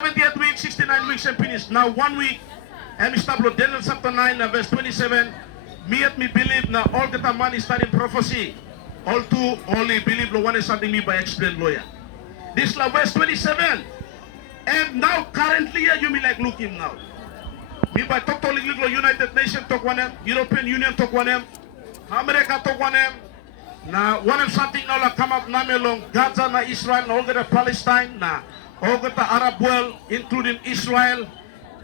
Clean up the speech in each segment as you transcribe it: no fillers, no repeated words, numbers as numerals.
70th week, 69 weeks and finished. Now 1 week, and we start with Daniel chapter 9 verse 27. Me at me believe na all that a man is studying prophecy. All too only believe the one is something me by explain lawyer. This is verse 27. And now currently you me like look him now. Me by talk to United Nations talk one them, European Union talk one them, America talk one them. Now one of something now like come up na along Gaza na Israel, all the Palestine na all the Arab world, including Israel.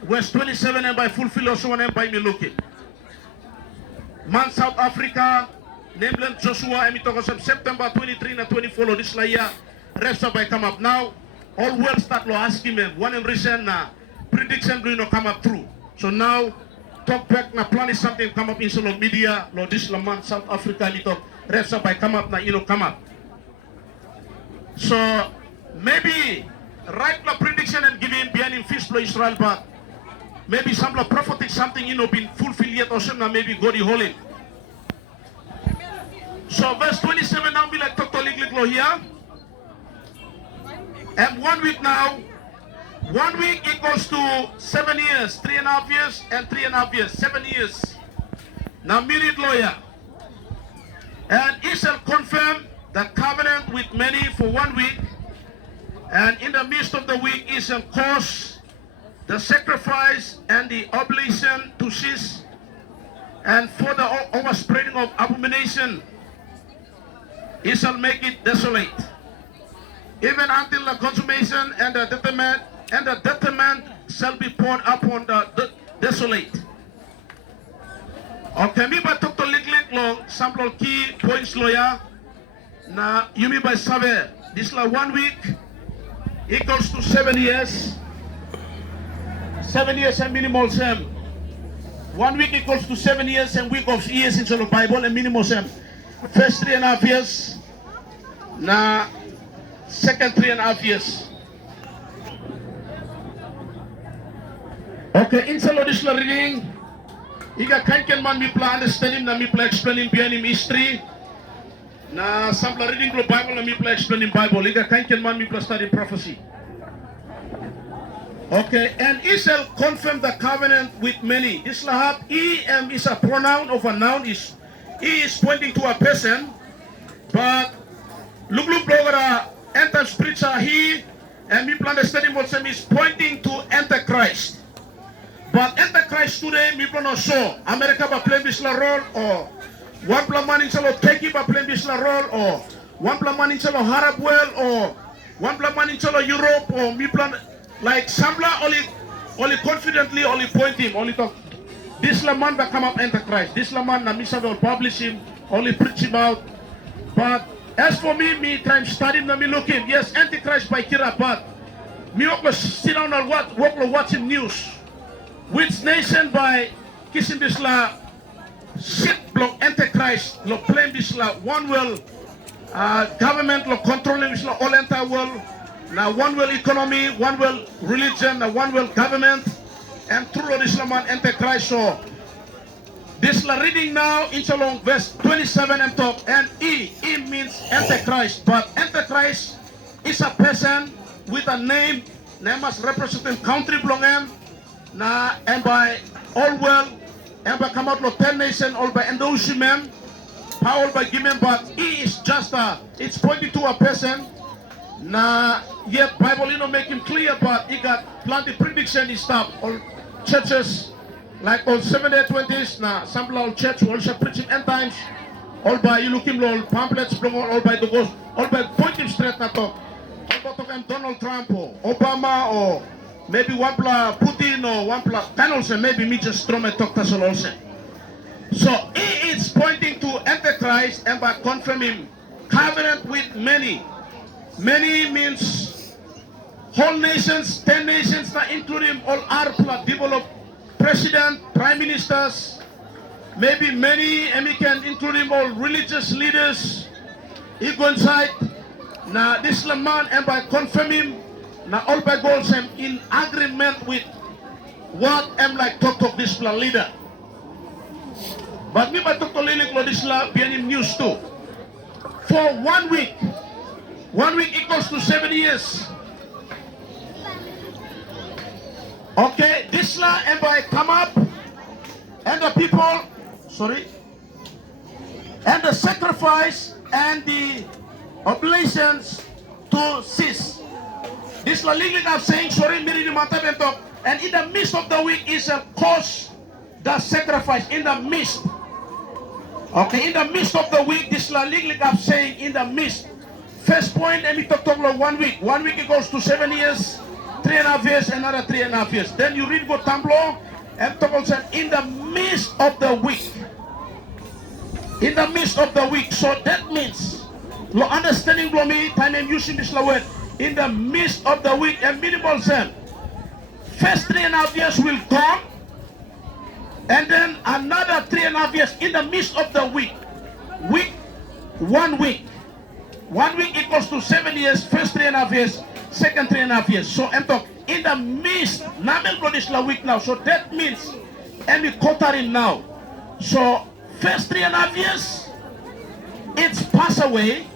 Verse 27 and by fulfill also one by me looking. Man South Africa, named Joshua, and talk of September 23 and 24 this year. Rest by come up now. All world start lo asking me one in recent prediction do not come up through. So now talk back na plan is something come up in social media. Lo this man South Africa ni talk rest by come up na come up. So maybe right na prediction and giving behind in fish lo Israel, but maybe some prophetic something been fulfilled yet or something maybe God is holy. So verse 27 now be like talk to lo here. And 1 week now, 1 week equals to 7 years, 3.5 years, and 3.5 years, 7 years. Now married lawyer. And he shall confirm the covenant with many for 1 week. And in the midst of the week he shall cause the sacrifice and the oblation to cease. And for the overspreading of abomination, he shall make it desolate. Even until the consummation and the detriment shall be poured upon the desolate. Okay, me by talk to long sample key points lawyer. Na you me by sabe. This like 1 week equals to 7 years. 7 years and minimal same. 1 week equals to 7 years and week of years in the Bible and minimal same. First 3.5 years. Na second 3.5 years. Okay, in this reading, iga kanken man mi pla understand him na mi pla explaining behind him history. Na sample reading the Bible na mi pla explaining Bible. Iga kanken man mi pla study prophecy. Okay, and he shall confirm the covenant with many. This lahab is a pronoun of a noun. He is pointing to a person, but look blogger. Enter spiritual he and me plan understanding what some is pointing to Antichrist. But Antichrist today me plan not show America ba play this role or one plan man in solo Turkey ba play this role or one plan man in solo Arab world or one plan man in solo Europe or me plan like Sambla only confidently only point him only talk this man that come up Antichrist. This man na misa will publish him only preach about, but as for me try studying na me looking. Yes, Antichrist by Kira, but me walk sit down and watching news. Which nation by kissing this la shit block Antichrist lo claim this la one world government lo controlling this la all entire world. Now one world economy, one world religion, one world government, and through this la man Antichrist. So this la reading now in Shalom verse 27 and talk, and E means Antichrist, but Antichrist is a person with a name must represent country belong him na and by all world and by come out of 10 nation all by endorsement power by given, but he is just it's pointing to a person na yet Bible make him clear, but he got plenty prediction is stuff all churches. Like all 7-day 20s, na sample all church also preaching end times. All by you looking all pamphlets, all by the ghost, all by pointing straight na talk. All about Donald Trump or Obama or maybe one pla Putin or one pla can also maybe me just throw my talk to also. So he is pointing to Antichrist and by confirming covenant with many. Many means whole nations, 10 nations, not including all Arab developed. President, prime ministers, maybe many, and we can include him all religious leaders. He go inside. Now this man and by confirming now all by goals in agreement with what I'm like talk of this leader. But me by talk to Lily Claudisla being in news too. For 1 week equals to 7 years. Okay, this la ember come up, and the people, sorry, and the sacrifice and the oblations to cease. This la legally I'm saying, sorry, miri di mata bentok, and in the midst of the week is a cause the sacrifice in the midst. Okay, in the midst of the week, this la legally I'm saying in the midst. First point, and we talk about 1 week. 1 week it goes to 7 years, 3.5 years, another 3.5 years. Then you read go Tamblo and talk about in the midst of the week. In the midst of the week. So that means, lo understanding blow me, time I'm using this word. In the midst of the week, and minimal sen. First 3.5 years will come, and then another 3.5 years in the midst of the week. Week, 1 week. 1 week equals to 7 years, first 3.5 years, second 3.5 years. So I'm talking in the midst, Namel blood is la week now. So that means, and we quarter in now. So first 3.5 years, it's passed away.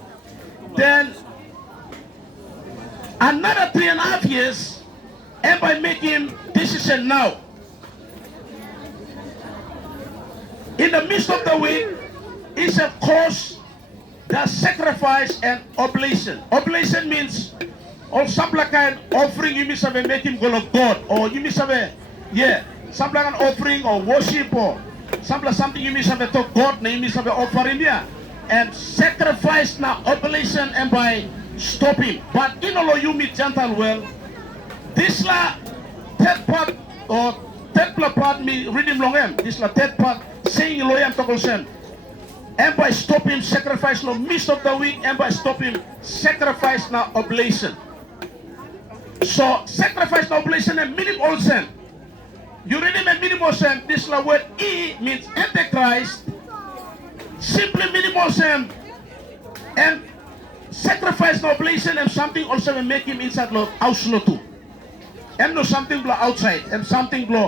Then another 3.5 years, and by making decision now. In the midst of the week, is a cause the sacrifice and oblation. Oblation means or some like an offering you must have a making goal of God, or you must have a some like an offering or worship, or something you must have a talk God, you must have an offering there. And sacrifice now oblation and by stopping. But in all you meet gentle well, this la third part or third part me reading long em. This la third part saying loyam to and by stopping sacrifice no midst of the week, and by stopping sacrifice now oblation. So sacrifice now oblation and minimum sin. You read him a minimum sin. This la word E means Antichrist. Simply minimum sin and sacrifice now oblation and something also will make him inside Lord house no too. And no something blow outside and something blow